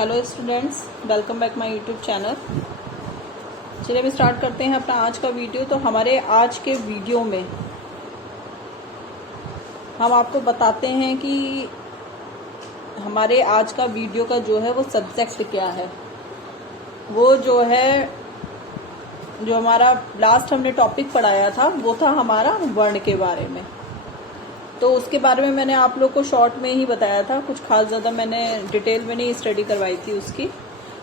Hello students, welcome back my YouTube channel. चलिए अभी start करते हैं अपना आज का वीडियो। तो हमारे आज के वीडियो में हम आपको बताते हैं कि हमारे आज का वीडियो का जो है वो सब्जेक्ट क्या है। वो जो है जो हमारा लास्ट हमने टॉपिक पढ़ाया था वो था हमारा वर्ण के बारे में। तो उसके बारे में मैंने आप लोग को शॉर्ट में ही बताया था, कुछ खास ज़्यादा मैंने डिटेल में नहीं स्टडी करवाई थी उसकी।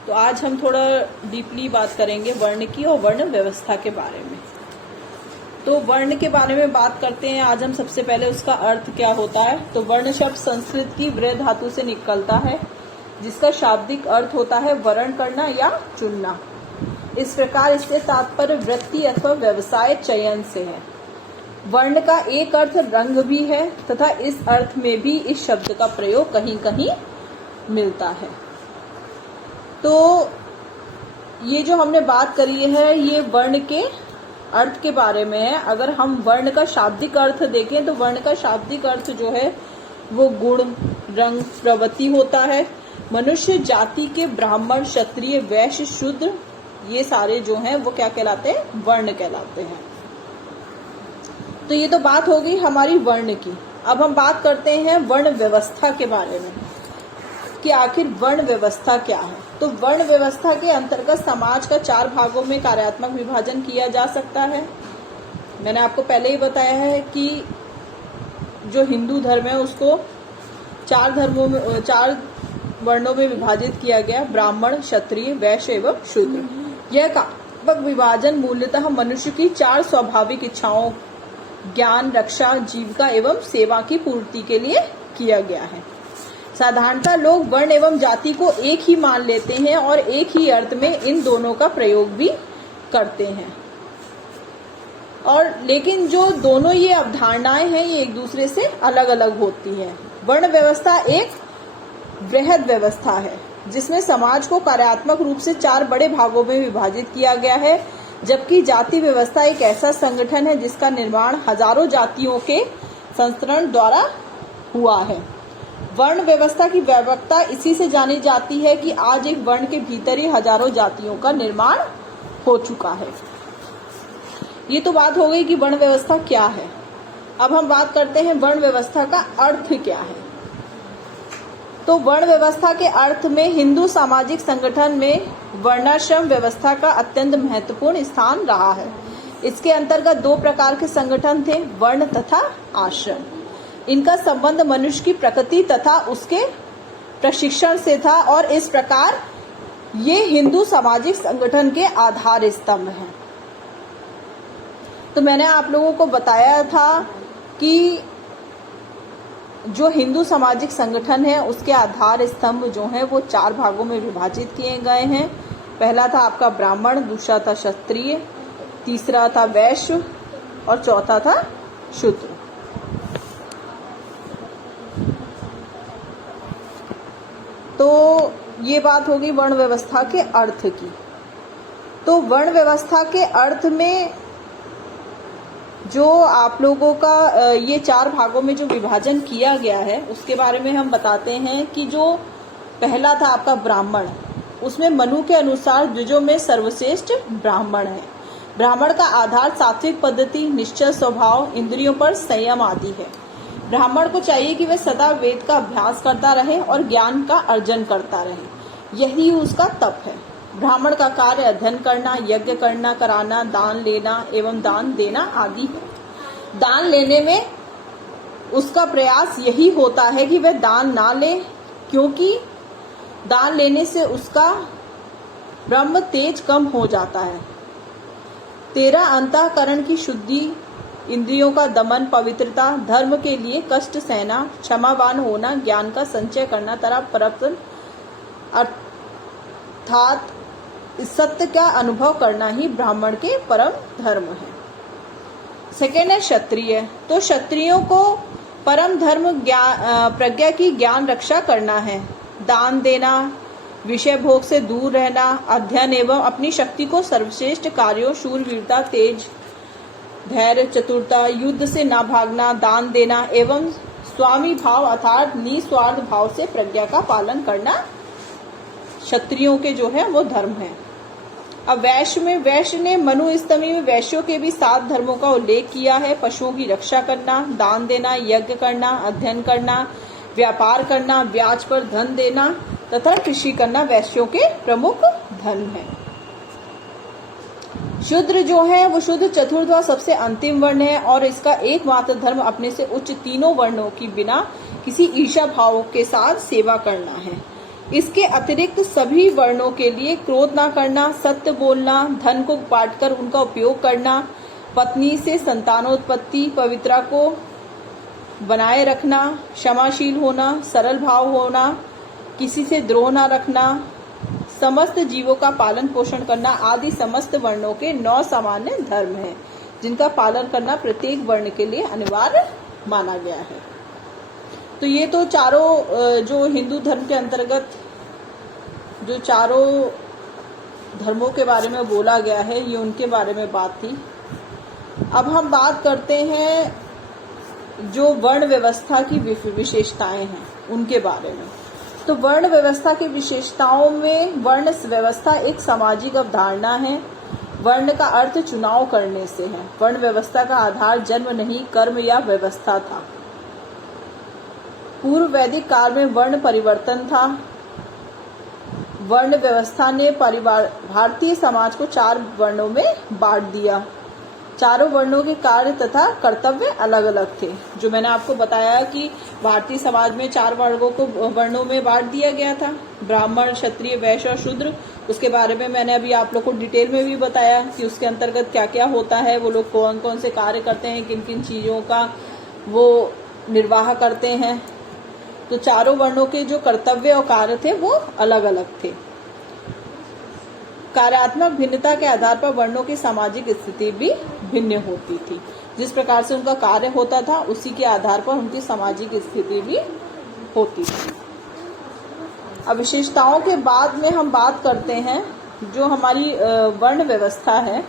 तो आज हम थोड़ा डीपली बात करेंगे वर्ण की और वर्ण व्यवस्था के बारे में। तो वर्ण के बारे में बात करते हैं आज हम। सबसे पहले उसका अर्थ क्या होता है। तो वर्ण शब्द संस्कृत की व्र धातु से निकलता है, जिसका शाब्दिक अर्थ होता है वर्ण करना या चुनना। इस प्रकार इससे तात्पर्य वृत्ति अथवा व्यवसाय चयन से है। वर्ण का एक अर्थ रंग भी है तथा इस अर्थ में भी इस शब्द का प्रयोग कहीं कहीं मिलता है। तो ये जो हमने बात करी है ये वर्ण के अर्थ के बारे में है। अगर हम वर्ण का शाब्दिक अर्थ देखें तो वर्ण का शाब्दिक अर्थ जो है वो गुण, रंग, प्रवृत्ति होता है। मनुष्य जाति के ब्राह्मण, क्षत्रिय, वैश्य, शूद्र ये सारे जो हैं वो क्या कहलाते हैं, वर्ण कहलाते हैं। तो ये तो बात होगी हमारी वर्ण की। अब हम बात करते हैं वर्ण व्यवस्था के बारे में कि आखिर वर्ण व्यवस्था क्या है। तो वर्ण व्यवस्था के अंतर्गत समाज का 4 भागों में कार्यात्मक विभाजन किया जा सकता है। मैंने आपको पहले ही बताया है कि जो हिंदू धर्म है उसको 4 वर्णों में विभाजित किया गया, ब्राह्मण, क्षत्रिय, वैश्य एवं शूद्र। यह कार्यात्मक विभाजन मूलतः मनुष्य की 4 स्वाभाविक इच्छाओं ज्ञान, रक्षा, जीविका एवं सेवा की पूर्ति के लिए किया गया है। साधारणतः लोग वर्ण एवं जाति को एक ही मान लेते हैं और एक ही अर्थ में इन दोनों का प्रयोग भी करते हैं। और लेकिन जो दोनों ये अवधारणाएं हैं ये एक दूसरे से अलग अलग होती हैं। वर्ण व्यवस्था एक वृहद व्यवस्था है जिसमें समाज को कार्यात्मक रूप से 4 बड़े भागों में विभाजित किया गया है, जबकि जाति व्यवस्था एक ऐसा संगठन है जिसका निर्माण हजारों जातियों के संस्करण द्वारा हुआ है। वर्ण व्यवस्था की व्यापकता इसी से जानी जाती है कि आज एक वर्ण के भीतर ही हजारों जातियों का निर्माण हो चुका है। ये तो बात हो गई कि वर्ण व्यवस्था क्या है। अब हम बात करते हैं वर्ण व्यवस्था का अर्थ क्या है। तो वर्ण व्यवस्था के अर्थ में हिंदू सामाजिक संगठन में वर्णाश्रम व्यवस्था का अत्यंत महत्वपूर्ण स्थान रहा है। इसके अंतर्गत 2 प्रकार के संगठन थे, वर्ण तथा आश्रम। इनका संबंध मनुष्य की प्रकृति तथा उसके प्रशिक्षण से था और इस प्रकार ये हिंदू सामाजिक संगठन के आधार स्तंभ हैं। तो मैंने आप लोगों को बताया था कि जो हिंदू सामाजिक संगठन है उसके आधार स्तंभ जो हैं वो 4 भागों में विभाजित किए गए हैं। पहला था आपका ब्राह्मण, दूसरा था क्षत्रिय, तीसरा था वैश्य और चौथा था शूद्र। तो ये बात होगी वर्ण व्यवस्था के अर्थ की। तो वर्ण व्यवस्था के अर्थ में जो आप लोगों का ये 4 भागों में जो विभाजन किया गया है उसके बारे में हम बताते हैं कि जो पहला था आपका ब्राह्मण, उसमें मनु के अनुसार द्विजों में सर्वश्रेष्ठ ब्राह्मण है। ब्राह्मण का आधार सात्विक पद्धति, निश्चल स्वभाव, इंद्रियों पर संयम आदि है। ब्राह्मण को चाहिए कि वह सदा वेद का अभ्यास करता रहे और ज्ञान का अर्जन करता रहे, यही उसका तप है। ब्राह्मण का कार्य अध्ययन करना, यज्ञ करना, कराना, दान लेना एवं दान देना आदि है। दान लेने में उसका प्रयास यही होता है कि वह दान ना ले, क्योंकि दान लेने से उसका ब्रह्म तेज कम हो जाता है। 13 अंतःकरण की शुद्धि, इंद्रियों का दमन, पवित्रता, धर्म के लिए कष्ट सहना, क्षमावान होना, ज्ञान का संचय करना तथा परम अर्थात सत्य का अनुभव करना ही ब्राह्मण के परम धर्म है। सेकेंड है क्षत्रिय। तो क्षत्रियों को परम धर्म प्रज्ञा की ज्ञान रक्षा करना है। दान देना, विषय भोग से दूर रहना, अध्ययन एवं अपनी शक्ति को सर्वश्रेष्ठ कार्यों, शूरवीरता, तेज, धैर्य, चतुरता, युद्ध से ना भागना, दान देना एवं स्वामी भाव अर्थात निस्वार्थ भाव से प्रज्ञा का पालन करना क्षत्रियों के जो है वो धर्म है। अब वैश्य ने मनुस्तमी में वैश्यों के भी 7 धर्मों का उल्लेख किया है। पशुओं की रक्षा करना, दान देना, यज्ञ करना, अध्ययन करना, व्यापार करना, ब्याज पर धन देना तथा कृषि करना वैश्यों के प्रमुख धर्म है। शूद्र जो है वो शुद्ध चतुर्थ व सबसे अंतिम वर्ण है और इसका एकमात्र धर्म अपने से उच्च तीनों वर्णों की बिना किसी ईर्ष्या भाव के साथ सेवा करना है। इसके अतिरिक्त सभी वर्णों के लिए क्रोध ना करना, सत्य बोलना, धन को बांटकर उनका उपयोग करना, पत्नी से संतानोत्पत्ति, पवित्रता को बनाए रखना, क्षमाशील होना, सरल भाव होना, किसी से द्रोह न रखना, समस्त जीवों का पालन पोषण करना आदि समस्त वर्णों के 9 सामान्य धर्म हैं, जिनका पालन करना प्रत्येक वर्ण के लिए अनिवार्य माना गया है। तो ये तो चारों जो हिंदू धर्म के अंतर्गत जो चारों धर्मों के बारे में बोला गया है, ये उनके बारे में बात थी। अब हम बात करते हैं जो वर्ण व्यवस्था की विशेषताएं हैं उनके बारे में। तो वर्ण व्यवस्था की विशेषताओं में वर्ण व्यवस्था एक सामाजिक अवधारणा है। वर्ण का अर्थ चुनाव करने से है। वर्ण व्यवस्था का आधार जन्म नहीं, कर्म या व्यवस्था था। पूर्व वैदिक काल में वर्ण परिवर्तन था। वर्ण व्यवस्था ने भारतीय समाज को 4 वर्णों में बांट दिया। चारों वर्णों के कार्य तथा कर्तव्य अलग अलग थे। जो मैंने आपको बताया कि भारतीय समाज में 4 वर्गों को वर्णों में बांट दिया गया था, ब्राह्मण, क्षत्रिय, वैश्य और शूद्र। उसके बारे में मैंने अभी आप लोग को डिटेल में भी बताया कि उसके अंतर्गत क्या क्या होता है, वो लोग कौन कौन से कार्य करते हैं, किन किन चीजों का वो निर्वाह करते हैं। तो चारों वर्णों के जो कर्तव्य और कार्य थे वो अलग अलग थे। कार्यात्मक भिन्नता के आधार पर वर्णों की सामाजिक स्थिति भी भिन्न होती थी। जिस प्रकार से उनका कार्य होता था उसी के आधार पर उनकी सामाजिक स्थिति भी होती थी। अब विशेषताओं के बाद में हम बात करते हैं जो हमारी वर्ण व्यवस्था है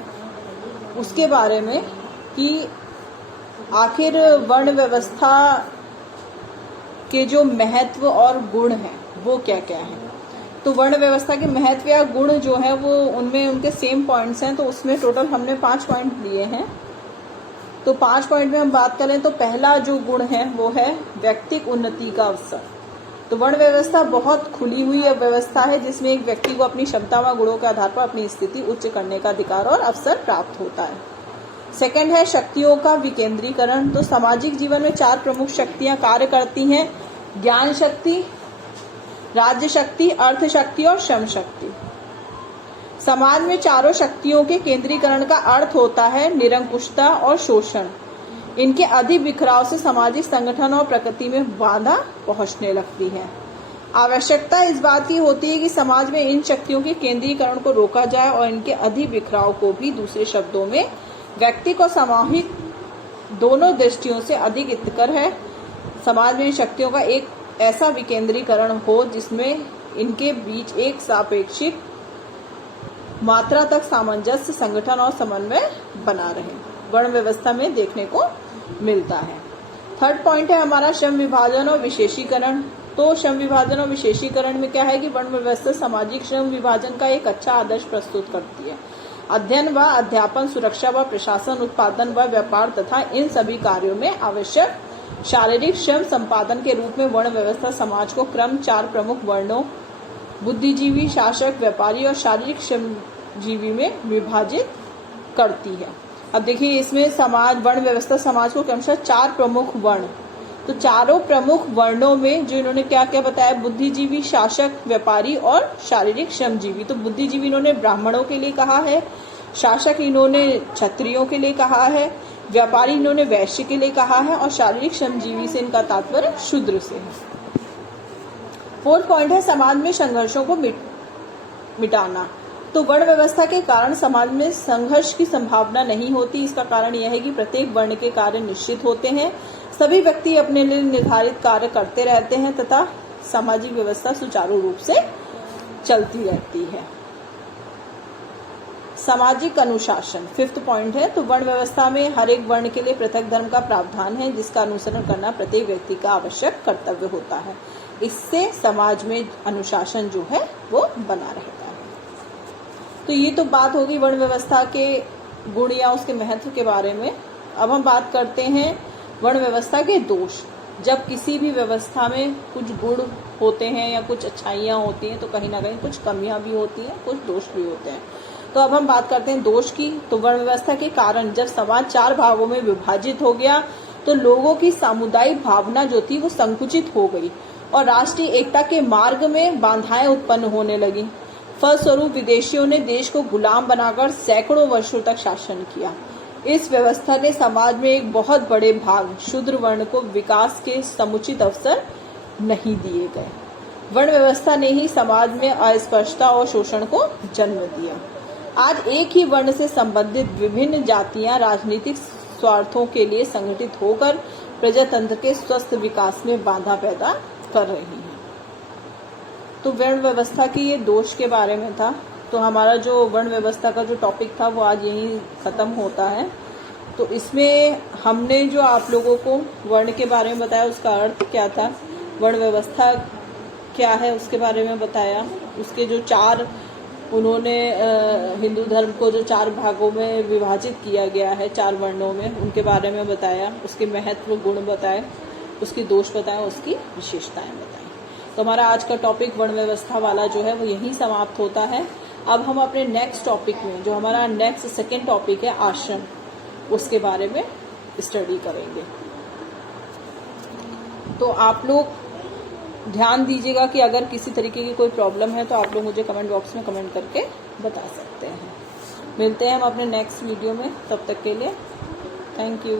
उसके बारे में कि आखिर वर्ण व्यवस्था के जो महत्व और गुण हैं वो क्या क्या है। तो वर्ण व्यवस्था के महत्व या गुण जो है वो उनमें उनके सेम पॉइंट्स हैं। तो उसमें टोटल हमने 5 पॉइंट लिए हैं। तो 5 पॉइंट में हम बात करें तो पहला जो गुण है वो है व्यक्तिक उन्नति का अवसर। तो वर्ण व्यवस्था बहुत खुली हुई व्यवस्था है जिसमें एक व्यक्ति को अपनी क्षमता व गुणों के आधार पर अपनी स्थिति उच्च करने का अधिकार और अवसर प्राप्त होता है। सेकंड है शक्तियों का विकेंद्रीकरण। तो सामाजिक जीवन में 4 प्रमुख शक्तियां कार्य करती हैं: ज्ञान शक्ति, राज्य शक्ति, अर्थ शक्ति और श्रम शक्ति। समाज में चारों शक्तियों के केंद्रीकरण का अर्थ होता है निरंकुशता और शोषण। इनके अधिक बिखराव से सामाजिक संगठन और प्रकृति में बाधा पहुंचने लगती है। आवश्यकता इस बात की होती है कि समाज में इन शक्तियों के केंद्रीकरण को रोका जाए और इनके अधिक बिखराव को भी, दूसरे शब्दों में व्यक्ति को सामूहिक दोनों दृष्टियों से अधिक हितकर है। समाज में इन शक्तियों का एक ऐसा विकेंद्रीकरण हो जिसमें इनके बीच एक सापेक्षिक मात्रा तक सामंजस्य, संगठन और समन्वय बना रहे, वर्ण व्यवस्था में देखने को मिलता है। थर्ड पॉइंट है हमारा श्रम विभाजन और विशेषीकरण। तो श्रम विभाजन और विशेषीकरण में क्या है कि वर्ण व्यवस्था सामाजिक श्रम विभाजन का एक अच्छा आदर्श प्रस्तुत करती है। अध्ययन व अध्यापन, सुरक्षा व प्रशासन, उत्पादन व व्यापार तथा इन सभी कार्यों में आवश्यक शारीरिक श्रम संपादन के रूप में वर्ण व्यवस्था समाज को क्रम 4 प्रमुख वर्णों बुद्धिजीवी, शासक, व्यापारी और शारीरिक श्रमजीवी में विभाजित करती है। अब देखिए इसमें समाज वर्ण व्यवस्था समाज को क्रमशः 4 प्रमुख वर्ण, तो चारों प्रमुख वर्णों में जो इन्होंने क्या क्या बताया, बुद्धिजीवी, शासक, व्यापारी और शारीरिक श्रमजीवी। तो बुद्धिजीवी इन्होंने ब्राह्मणों के लिए कहा है, शासक इन्होंने क्षत्रियों के लिए कहा है, व्यापारी इन्होंने वैश्य के लिए कहा है और शारीरिक श्रमजीवी से इनका तात्पर्य शूद्र से है। फोर्थ पॉइंट है समाज में संघर्षों को मिटाना। तो वर्ण व्यवस्था के कारण समाज में संघर्ष की संभावना नहीं होती। इसका कारण यह है कि प्रत्येक वर्ण के कार्य निश्चित होते हैं, सभी व्यक्ति अपने लिए निर्धारित कार्य करते रहते हैं तथा सामाजिक व्यवस्था सुचारू रूप से चलती रहती है। सामाजिक अनुशासन 5th पॉइंट है। तो वर्ण व्यवस्था में हर एक वर्ण के लिए पृथक धर्म का प्रावधान है जिसका अनुसरण करना प्रत्येक व्यक्ति का आवश्यक कर्तव्य होता है। इससे समाज में अनुशासन जो है वो बना रहता है। तो ये तो बात होगी वर्ण व्यवस्था के गुण या उसके महत्व के बारे में। अब हम बात करते हैं वर्ण व्यवस्था के दोष। जब किसी भी व्यवस्था में कुछ गुण होते हैं या कुछ अच्छाइयाँ होती हैं तो कहीं ना कहीं कुछ कमियां भी होती हैं, कुछ दोष भी होते हैं। तो अब हम बात करते हैं दोष की। तो वर्ण व्यवस्था के कारण जब समाज 4 भागों में विभाजित हो गया तो लोगों की सामुदायिक भावना जो थी वो संकुचित हो गई और राष्ट्रीय एकता के मार्ग में बाधाएं उत्पन्न होने लगी। फलस्वरूप विदेशियों ने देश को गुलाम बनाकर सैकड़ों वर्षों तक शासन किया। इस व्यवस्था ने समाज में एक बहुत बड़े भाग शूद्र वर्ण को विकास के समुचित अवसर नहीं दिए गए। वर्ण व्यवस्था ने ही समाज में अस्पृश्यता और शोषण को जन्म दिया। आज एक ही वर्ण से संबंधित विभिन्न जातियां राजनीतिक स्वार्थों के लिए संगठित होकर प्रजातंत्र के स्वस्थ विकास में बाधा पैदा कर रही हैं। तो वर्ण व्यवस्था की ये दोष के बारे में था। तो हमारा जो वर्ण व्यवस्था का जो टॉपिक था वो आज यहीं खत्म होता है। तो इसमें हमने जो आप लोगों को वर्ण के बारे में बताया, उसका अर्थ क्या था, वर्ण व्यवस्था क्या है उसके बारे में बताया, उसके जो 4 उन्होंने हिंदू धर्म को जो 4 भागों में विभाजित किया गया है, 4 वर्णों में, उनके बारे में बताया, उसके महत्व गुण बताए, उसकी दोष बताए, उसकी विशेषताएं बताई। तो हमारा आज का टॉपिक वर्ण व्यवस्था वाला जो है वो यहीं समाप्त होता है। अब हम अपने नेक्स्ट टॉपिक में, जो हमारा नेक्स्ट सेकेंड टॉपिक है आश्रम, उसके बारे में स्टडी करेंगे। तो आप लोग ध्यान दीजिएगा कि अगर किसी तरीके की कोई प्रॉब्लम है तो आप लोग मुझे कमेंट बॉक्स में कमेंट करके बता सकते हैं। मिलते हैं हम अपने नेक्स्ट वीडियो में, तब तक के लिए थैंक यू।